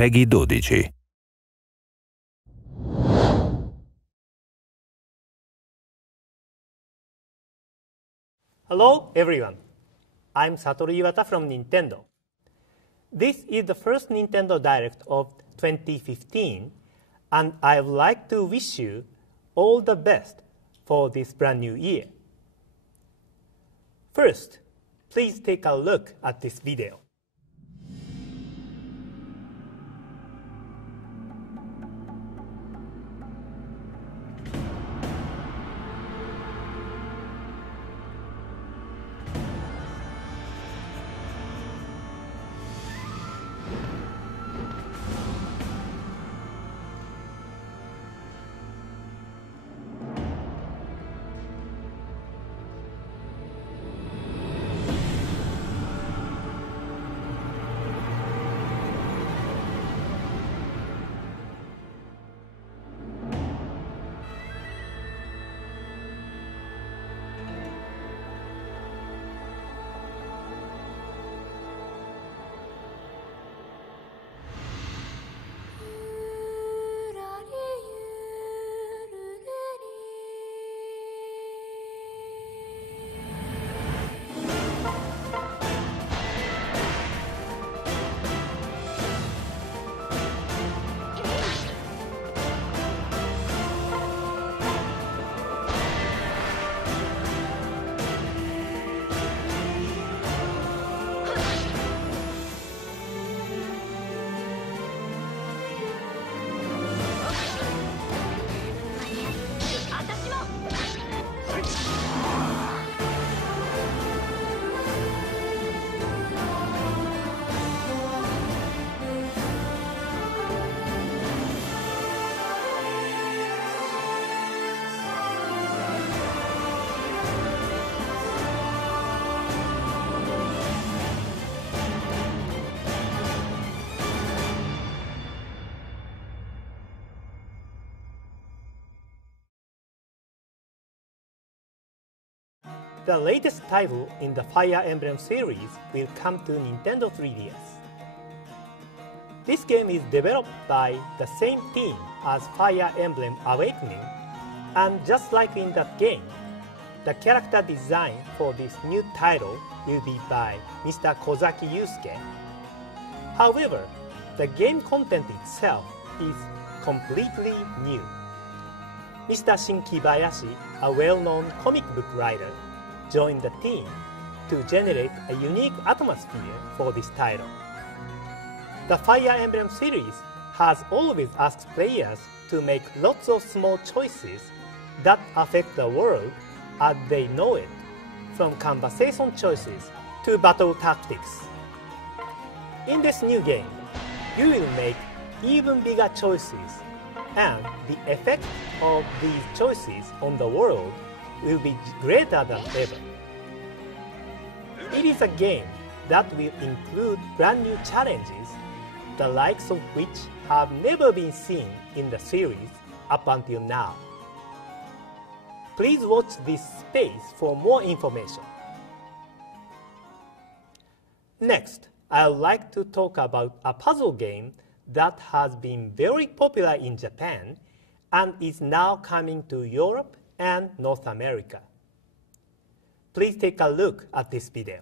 PEGI 12. Hello everyone, I'm Satoru Iwata from Nintendo. This is the first Nintendo Direct of 2015, and I would like to wish you all the best for this brand new year. First, please take a look at this video. The latest title in the Fire Emblem series will come to Nintendo 3DS. This game is developed by the same team as Fire Emblem Awakening, and just like in that game, the character design for this new title will be by Mr. Kozaki Yusuke. However, the game content itself is completely new. Mr. Shin Kibayashi, a well-known comic book writer, joined the team to generate a unique atmosphere for this title. The Fire Emblem series has always asked players to make lots of small choices that affect the world as they know it, from conversation choices to battle tactics. In this new game, you will make even bigger choices, and the effect of these choices on the world will be greater than ever. It is a game that will include brand new challenges, the likes of which have never been seen in the series up until now. Please watch this space for more information. Next, I would like to talk about a puzzle game that has been very popular in Japan and is now coming to Europe and North America. Please take a look at this video.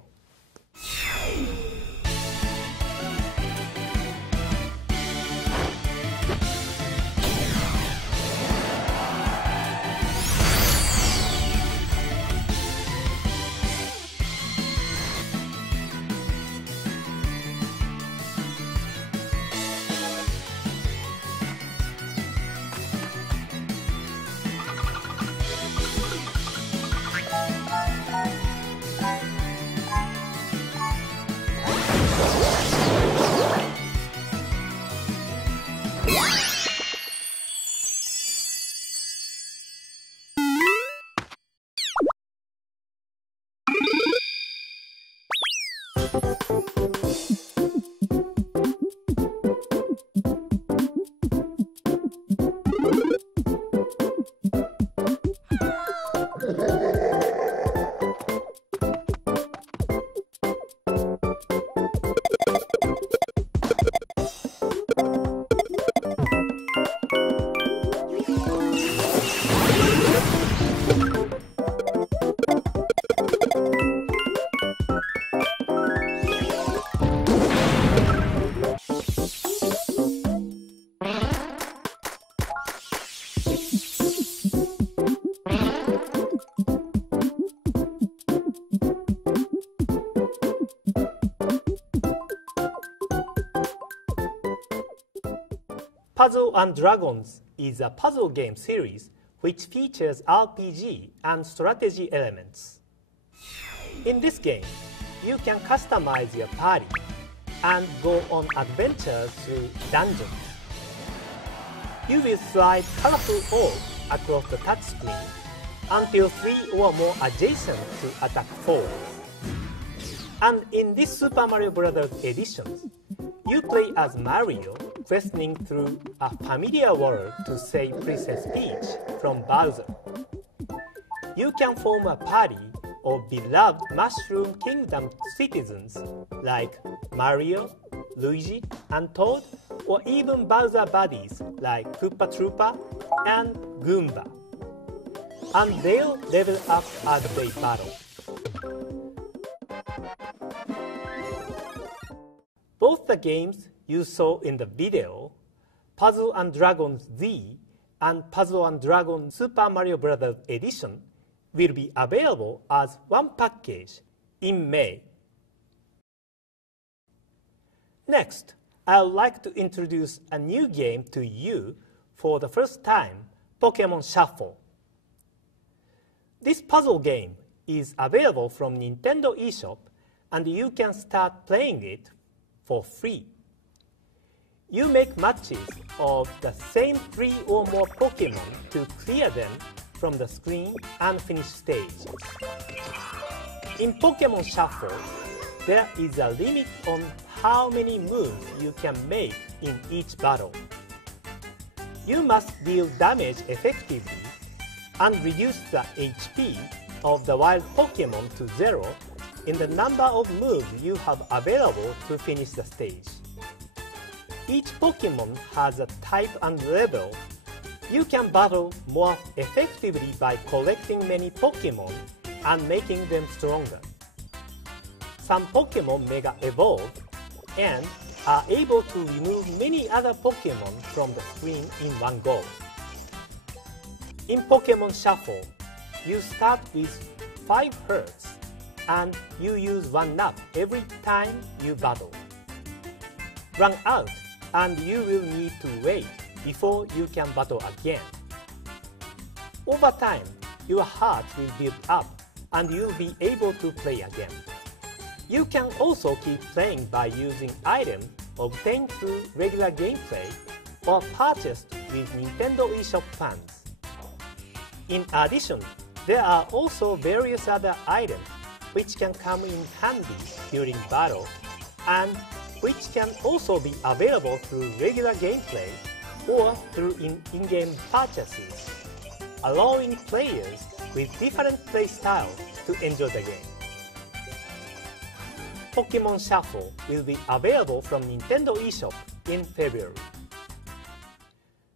Puzzle & Dragons is a puzzle game series which features RPG and strategy elements. In this game, you can customize your party and go on adventures through dungeons. You will slide colorful orbs across the touchscreen until 3 or more adjacent to attack foes. And in this Super Mario Bros. Edition, you play as Mario, questing through a familiar world to save Princess Peach from Bowser. You can form a party of beloved Mushroom Kingdom citizens like Mario, Luigi, and Toad, or even Bowser buddies like Koopa Troopa and Goomba. And they'll level up as they battle. Both the games you saw in the video, Puzzle & Dragons Z and Puzzle & Dragons Super Mario Bros. Edition, will be available as one package in May. Next, I would like to introduce a new game to you for the first time, Pokémon Shuffle. This puzzle game is available from Nintendo eShop, and you can start playing it for free. You make matches of the same 3 or more Pokémon to clear them from the screen and finish stage. In Pokémon Shuffle, there is a limit on how many moves you can make in each battle. You must deal damage effectively and reduce the HP of the wild Pokémon to 0 in the number of moves you have available to finish the stage. Each Pokémon has a type and level. You can battle more effectively by collecting many Pokémon and making them stronger. Some Pokémon Mega Evolve and are able to remove many other Pokémon from the screen in one go. In Pokémon Shuffle, you start with 5 hearts and you use 1 up every time you battle. Run out and you will need to wait before you can battle again. Over time, your heart will build up and you'll be able to play again. You can also keep playing by using items obtained through regular gameplay or purchased with Nintendo eShop funds. In addition, there are also various other items which can come in handy during battle and which can also be available through regular gameplay or through in-game purchases, allowing players with different play styles to enjoy the game. Pokémon Shuffle will be available from Nintendo eShop in February.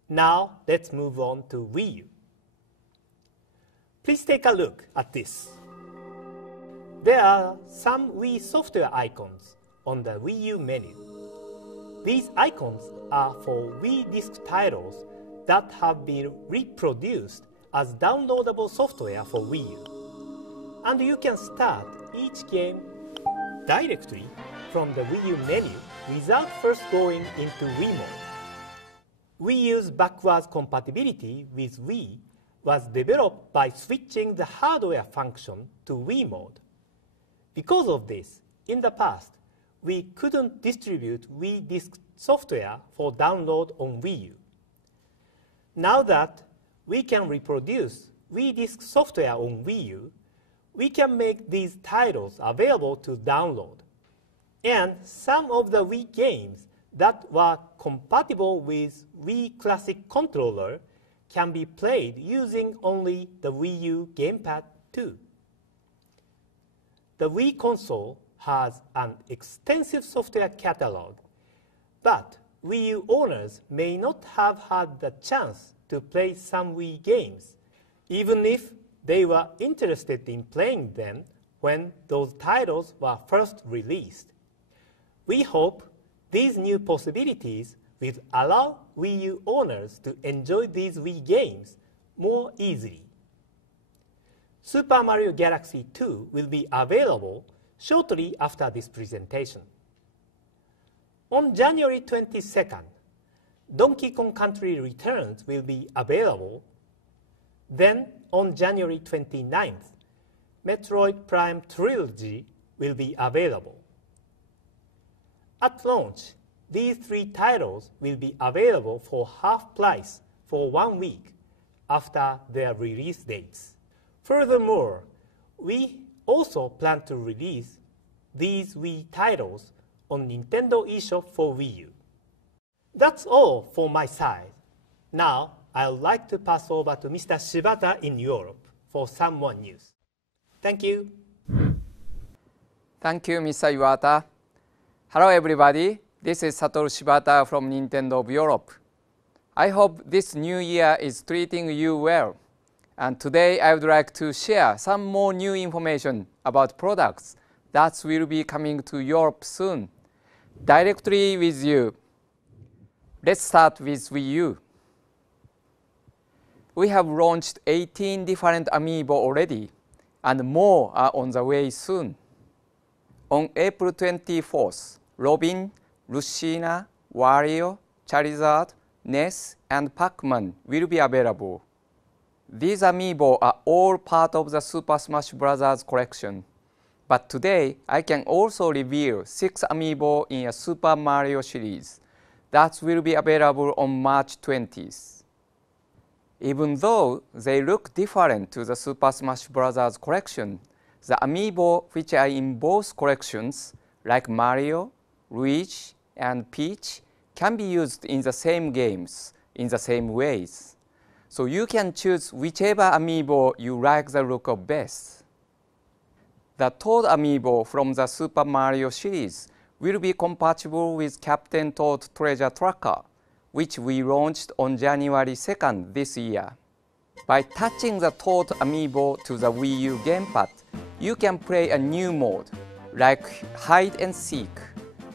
Now let's move on to Wii U. Please take a look at this. There are some Wii software icons on the Wii U menu. These icons are for Wii disc titles that have been reproduced as downloadable software for Wii U. And you can start each game directly from the Wii U menu without first going into Wii mode. Wii U's backwards compatibility with Wii was developed by switching the hardware function to Wii mode. Because of this, in the past, we couldn't distribute Wii disc software for download on Wii U. Now that we can reproduce Wii disc software on Wii U, we can make these titles available to download. And some of the Wii games that were compatible with Wii Classic Controller can be played using only the Wii U gamepad too. The Wii console has an extensive software catalog, but Wii U owners may not have had the chance to play some Wii games, even if they were interested in playing them when those titles were first released. We hope these new possibilities will allow Wii U owners to enjoy these Wii games more easily. Super Mario Galaxy 2 will be available shortly after this presentation. On January 22nd, Donkey Kong Country Returns will be available. Then, on January 29th, Metroid Prime Trilogy will be available. At launch, these three titles will be available for half price for 1 week after their release dates. Furthermore, we also plan to release these Wii titles on Nintendo eShop for Wii U. That's all for my side. Now, I'd like to pass over to Mr. Shibata in Europe for some more news. Thank you. Thank you, Mr. Iwata. Hello, everybody. This is Satoru Shibata from Nintendo of Europe. I hope this new year is treating you well. And today, I would like to share some more new information about products that will be coming to Europe soon, directly with you. Let's start with Wii U. We have launched 18 different amiibo already, and more are on the way soon. On April 24th, Robin, Lucina, Wario, Charizard, Ness, and Pac-Man will be available. These amiibo are all part of the Super Smash Bros. Collection. But today, I can also reveal 6 amiibo in a Super Mario series that will be available on March 20th. Even though they look different to the Super Smash Bros. Collection, the amiibo which are in both collections, like Mario, Luigi, and Peach, can be used in the same games in the same ways. So you can choose whichever amiibo you like the look of best. The Toad amiibo from the Super Mario series will be compatible with Captain Toad Treasure Tracker, which we launched on January 2nd this year. By touching the Toad amiibo to the Wii U gamepad, you can play a new mode, like Hide and Seek,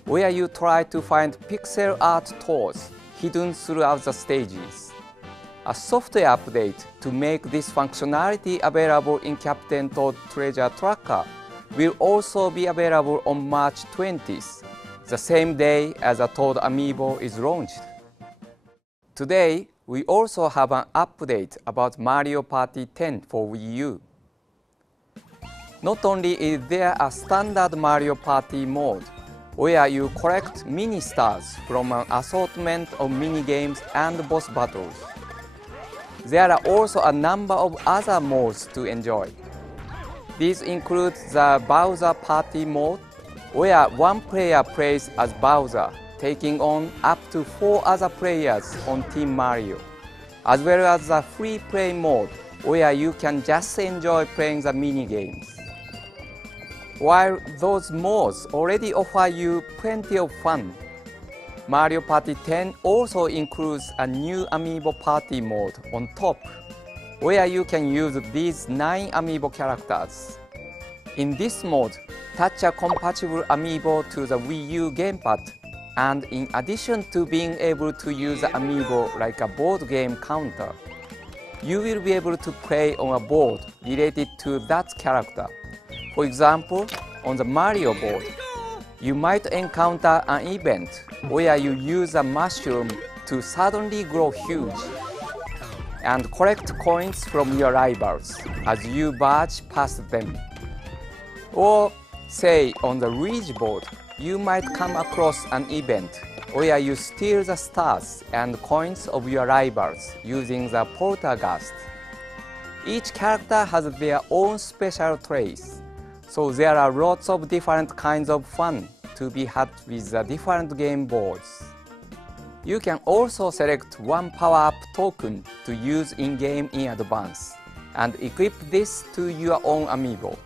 where you try to find pixel art toads hidden throughout the stages. A software update to make this functionality available in Captain Toad Treasure Tracker will also be available on March 20th, the same day as a Toad amiibo is launched. Today, we also have an update about Mario Party 10 for Wii U. Not only is there a standard Mario Party mode, where you collect mini-stars from an assortment of mini-games and boss battles, there are also a number of other modes to enjoy. These include the Bowser Party mode, where one player plays as Bowser, taking on up to 4 other players on Team Mario, as well as the free play mode, where you can just enjoy playing the mini-games. While those modes already offer you plenty of fun, Mario Party 10 also includes a new Amiibo Party mode on top, where you can use these 9 Amiibo characters. In this mode, touch a compatible Amiibo to the Wii U gamepad, and in addition to being able to use the Amiibo like a board game counter, you will be able to play on a board related to that character. For example, on the Mario board, you might encounter an event where you use a mushroom to suddenly grow huge and collect coins from your rivals as you barge past them. Or say on the Luigi board, you might come across an event where you steal the stars and coins of your rivals using the poltergeist. Each character has their own special traits, so there are lots of different kinds of fun to be had with the different game boards. You can also select one power-up token to use in-game in advance, and equip this to your own amiibo.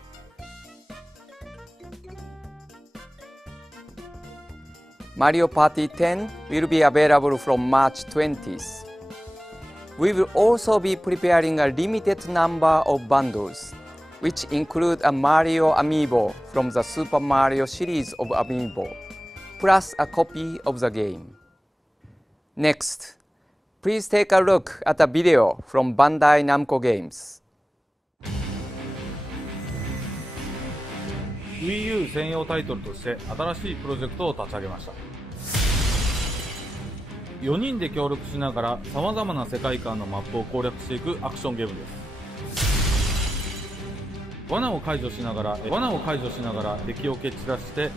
Mario Party 10 will be available from March 20th. We will also be preparing a limited number of bundles, which include a Mario amiibo from the Super Mario series of amiibo, plus a copy of the game. Next, please take a look at a video from Bandai Namco Games. Wii U 専用タイトルとして新しいプロジェクトを立ち上げました。4人で協力しながら様々な世界観のマップを攻略していくアクションゲームです。罠を解除しながら敵を蹴散らして、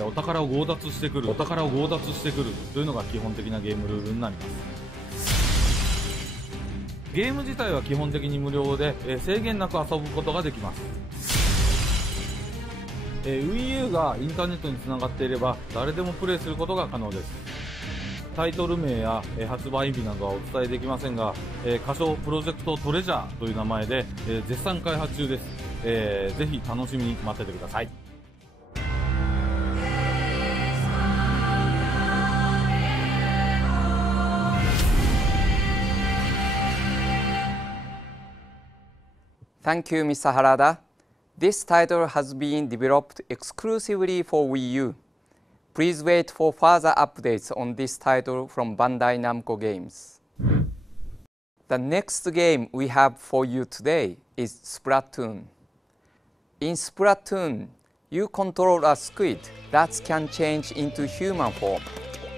お宝を強奪してくるというのが基本的なゲームルールになります。ゲーム自体は基本的に無料で、制限なく遊ぶことができます。Wii U がインターネットにつながっていれば誰でもプレイすることが可能です。タイトル名や発売日などはお伝えできませんが、仮称プロジェクトトレジャーという名前で絶賛開発中です。ぜひ楽しみに待っててください。Thank you, Mr. Harada. This title has been developed exclusively for Wii U. Please wait for further updates on this title from Bandai Namco Games. The next game we have for you today is Splatoon. In Splatoon, you control a squid that can change into human form,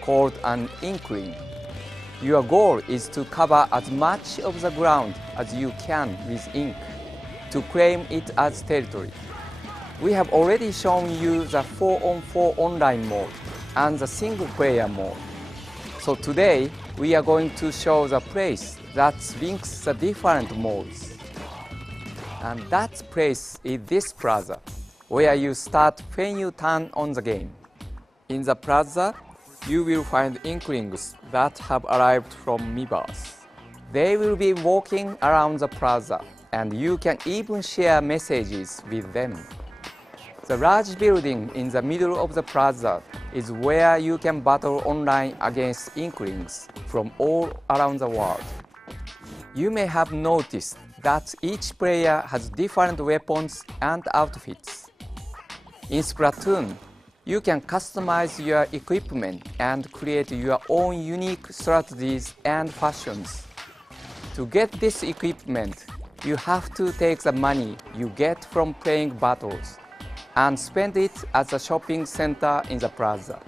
called an inkling. Your goal is to cover as much of the ground as you can with ink to claim it as territory. We have already shown you the 4-on-4 online mode and the single-player mode. So today, we are going to show the place that links the different modes. And that place is this plaza, where you start when you turn on the game. In the plaza, you will find inklings that have arrived from Miiverse. They will be walking around the plaza, and you can even share messages with them. The large building in the middle of the plaza is where you can battle online against inklings from all around the world. You may have noticed that each player has different weapons and outfits. In Splatoon, you can customize your equipment and create your own unique strategies and fashions. To get this equipment, you have to take the money you get from playing battles and spend it at the shopping center in the plaza.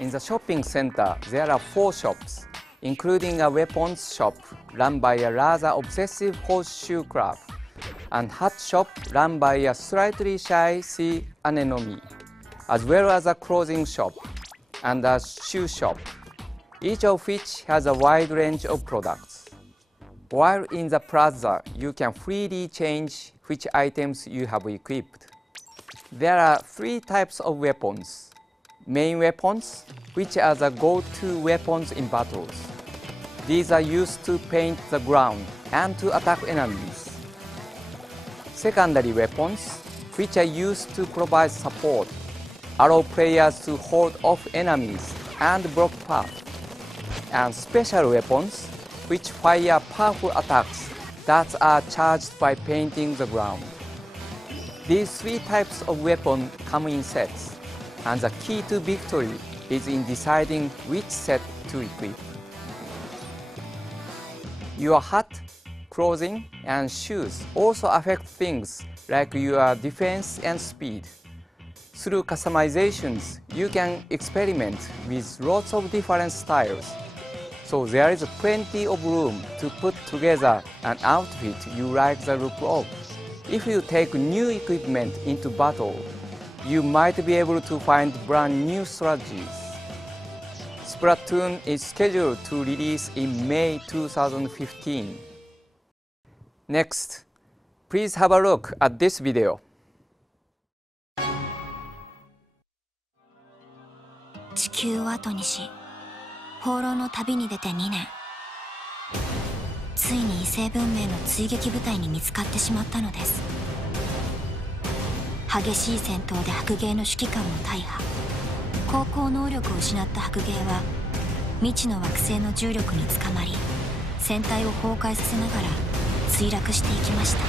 In the shopping center, there are 4 shops, including a weapons shop run by a rather obsessive horseshoe crab, and hat shop run by a slightly shy sea anemone, as well as a clothing shop and a shoe shop, each of which has a wide range of products. While in the plaza, you can freely change which items you have equipped. There are 3 types of weapons. Main weapons, which are the go-to weapons in battles. These are used to paint the ground and to attack enemies. Secondary weapons, which are used to provide support, allow players to hold off enemies and block paths. And special weapons, which fire powerful attacks that are charged by painting the ground. These 3 types of weapons come in sets, and the key to victory is in deciding which set to equip. Your hat, clothing, and shoes also affect things like your defense and speed. Through customizations, you can experiment with lots of different styles. So there is plenty of room to put together an outfit you like the look of. If you take new equipment into battle, you might be able to find brand new strategies. Splatoon is scheduled to release in May 2015. Next, please have a look at this video. 地球を後にし放浪の旅に出て2年、ついに異星文明の追撃部隊に見つかってしまったのです。激しい戦闘で白芸の指揮官も大破。航行能力を失った白芸は未知の惑星の重力につかまり、船体を崩壊させながら墜落していきました。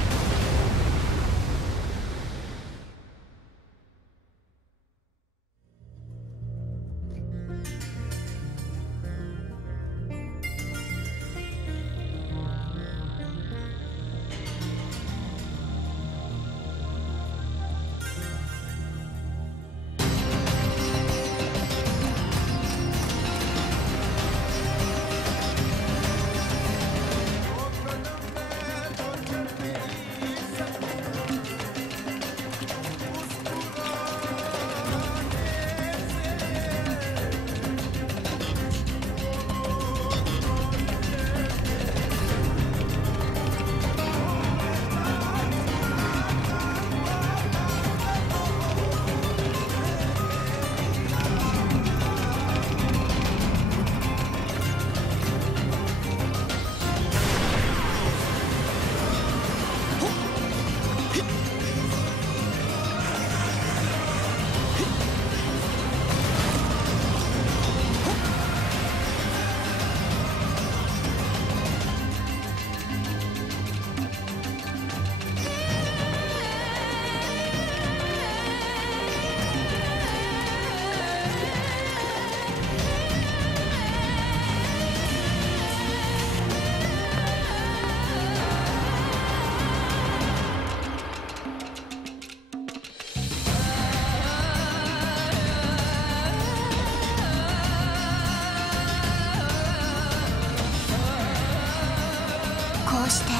して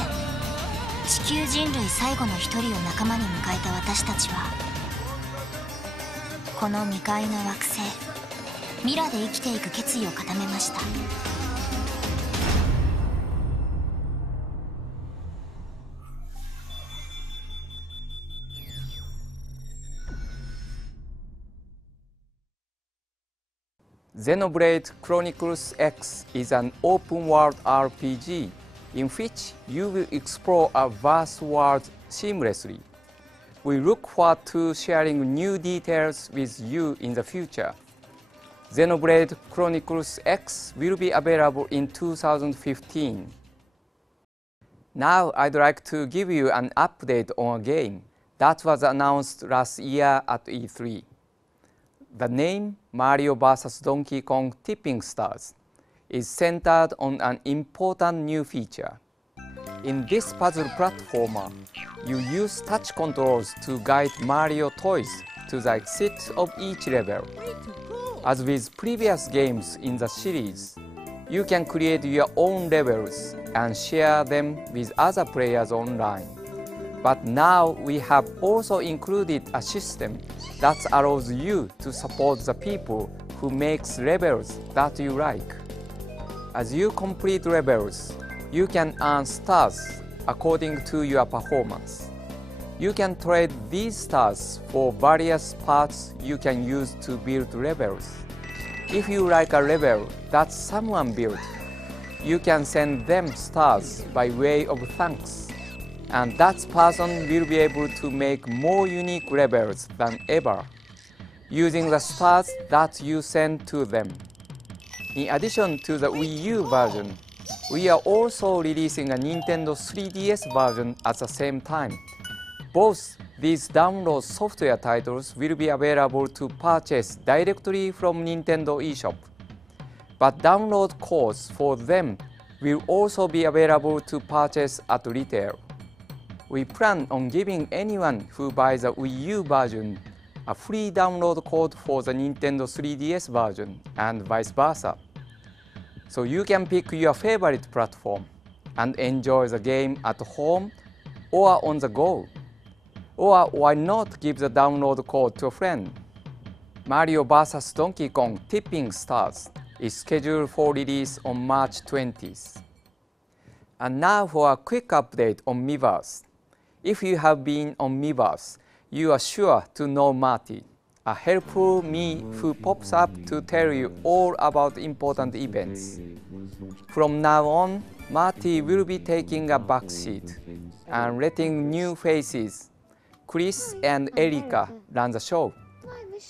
地球人類最後の一人を仲間に迎えた私たちは、この未開の惑星ミラで生きていく決意を固めました。Xenoblade Chronicles X is an open-world RPG in which you will explore a vast world seamlessly. We look forward to sharing new details with you in the future. Xenoblade Chronicles X will be available in 2015. Now I'd like to give you an update on a game that was announced last year at E3. The name Mario vs. Donkey Kong Tipping Stars is centered on an important new feature. In this puzzle platformer, you use touch controls to guide Mario toys to the exit of each level. As with previous games in the series, you can create your own levels and share them with other players online. But now we have also included a system that allows you to support the people who makes levels that you like. As you complete levels, you can earn stars according to your performance. You can trade these stars for various parts you can use to build levels. If you like a level that someone built, you can send them stars by way of thanks. And that person will be able to make more unique levels than ever, using the stars that you send to them. In addition to the Wii U version, we are also releasing a Nintendo 3DS version at the same time. Both these download software titles will be available to purchase directly from Nintendo eShop, but download codes for them will also be available to purchase at retail. We plan on giving anyone who buys a Wii U version a free download code for the Nintendo 3DS version and vice versa. So you can pick your favorite platform and enjoy the game at home or on the go. Or why not give the download code to a friend? Mario vs. Donkey Kong Tipping Stars is scheduled for release on March 20th. And now for a quick update on Miiverse. If you have been on Miiverse, you are sure to know Marty, a helpful me who pops up to tell you all about important events. From now on, Marty will be taking a backseat and letting new faces, Chris and Erika, run the show.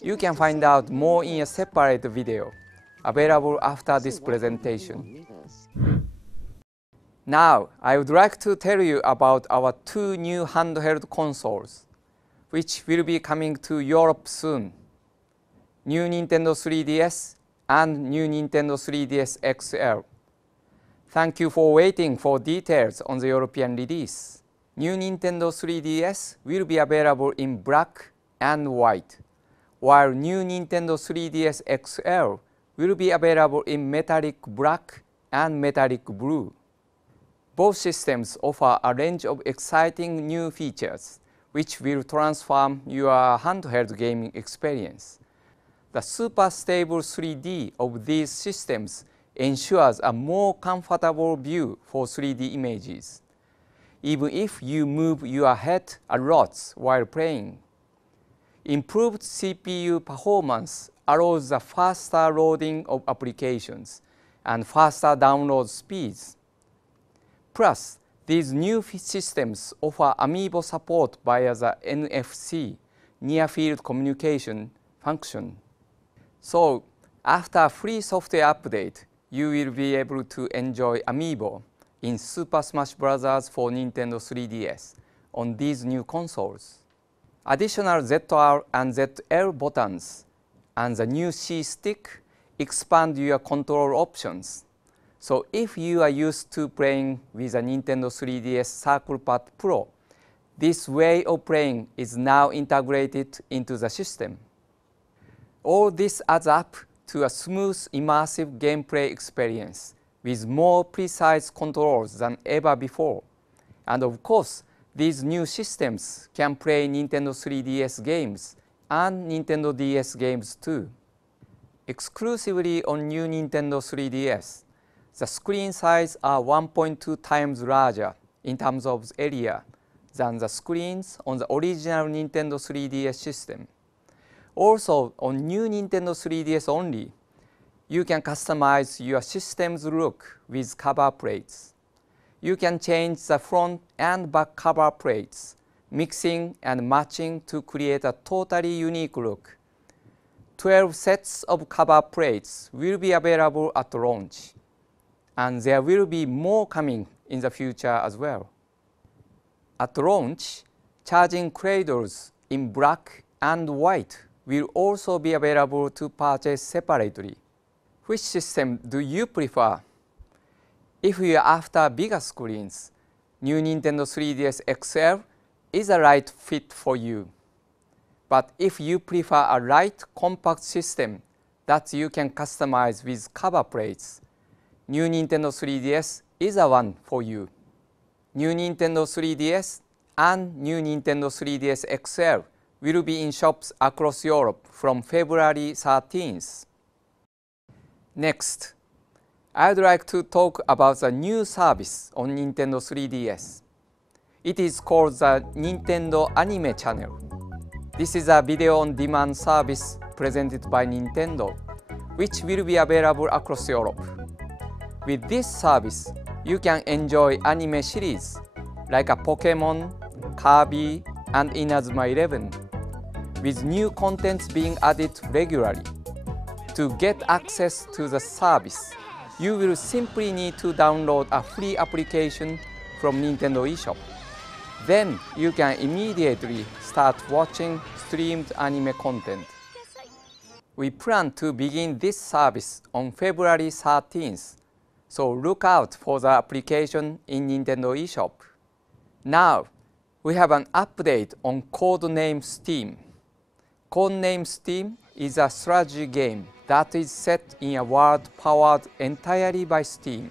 You can find out more in a separate video, available after this presentation. Now, I would like to tell you about our two new handheld consoles, which will be coming to Europe soon. New Nintendo 3DS and new Nintendo 3DS XL. Thank you for waiting for details on the European release. New Nintendo 3DS will be available in black and white, while new Nintendo 3DS XL will be available in metallic black and metallic blue. Both systems offer a range of exciting new features, which will transform your handheld gaming experience. The super stable 3D of these systems ensures a more comfortable view for 3D images, even if you move your head a lot while playing. Improved CPU performance allows the faster loading of applications and faster download speeds. Plus, these new systems offer Amiibo support via the NFC, near-field communication function. So, after a free software update, you will be able to enjoy Amiibo in Super Smash Bros. For Nintendo 3DS on these new consoles. Additional ZR and ZL buttons and the new C stick expand your control options. So if you are used to playing with a Nintendo 3DS Circle Pad Pro, this way of playing is now integrated into the system. All this adds up to a smooth, immersive gameplay experience with more precise controls than ever before. And of course, these new systems can play Nintendo 3DS games and Nintendo DS games too. Exclusively on new Nintendo 3DS, the screen size are 1.2 times larger in terms of area than the screens on the original Nintendo 3DS system. Also, on new Nintendo 3DS only, you can customize your system's look with cover plates. You can change the front and back cover plates, mixing and matching to create a totally unique look. 12 sets of cover plates will be available at launch, and there will be more coming in the future as well. At launch, charging cradles in black and white will also be available to purchase separately. Which system do you prefer? If you are after bigger screens, new Nintendo 3DS XL is a right fit for you. But if you prefer a light, compact system that you can customize with cover plates, new Nintendo 3DS is a one for you. New Nintendo 3DS and new Nintendo 3DS XL will be in shops across Europe from February 13th. Next, I'd like to talk about the new service on Nintendo 3DS. It is called the Nintendo Anime Channel. This is a video-on-demand service presented by Nintendo, which will be available across Europe. With this service, you can enjoy anime series like a Pokemon, Kirby, and Inazuma 11, with new contents being added regularly. To get access to the service, you will simply need to download a free application from Nintendo eShop. Then you can immediately start watching streamed anime content. We plan to begin this service on February 13th, so look out for the application in Nintendo eShop. Now, we have an update on Codename Steam. Codename Steam is a strategy game that is set in a world powered entirely by Steam.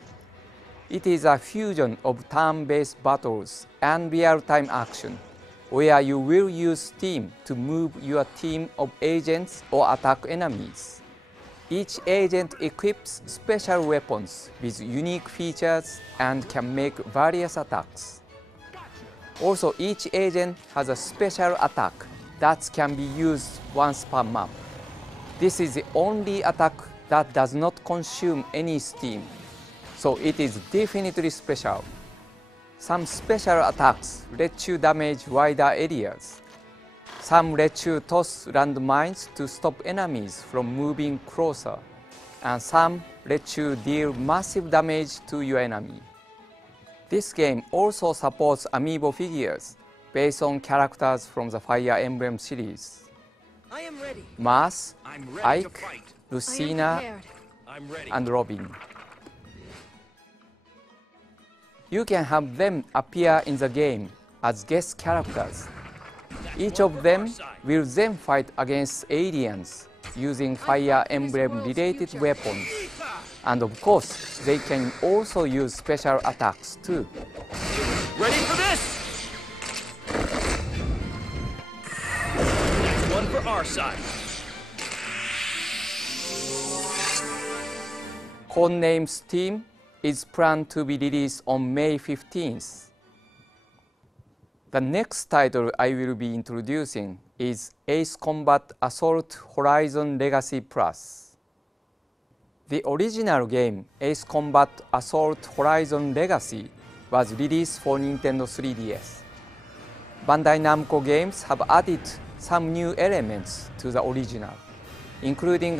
It is a fusion of turn-based battles and real-time action, where you will use Steam to move your team of agents or attack enemies. Each agent equips special weapons with unique features and can make various attacks. Also, each agent has a special attack that can be used once per map. This is the only attack that does not consume any Steam, so it is definitely special. Some special attacks let you damage wider areas. Some let you toss landmines to stop enemies from moving closer, and some let you deal massive damage to your enemy. This game also supports amiibo figures based on characters from the Fire Emblem series. I am ready. Mars, I'm ready to Ike, fight. Lucina, I'm ready. and Robin. You can have them appear in the game as guest characters. Each of them will then fight against aliens using Fire Emblem-related weapons. And of course, they can also use special attacks too. Ready for this? One for our side. Codename Steam is planned to be released on May 15th. The next title I will be introducing is Ace Combat Assault Horizon Legacy Plus. The original game, Ace Combat Assault Horizon Legacy, was released for Nintendo 3DS. Bandai Namco Games have added some new elements to the original, including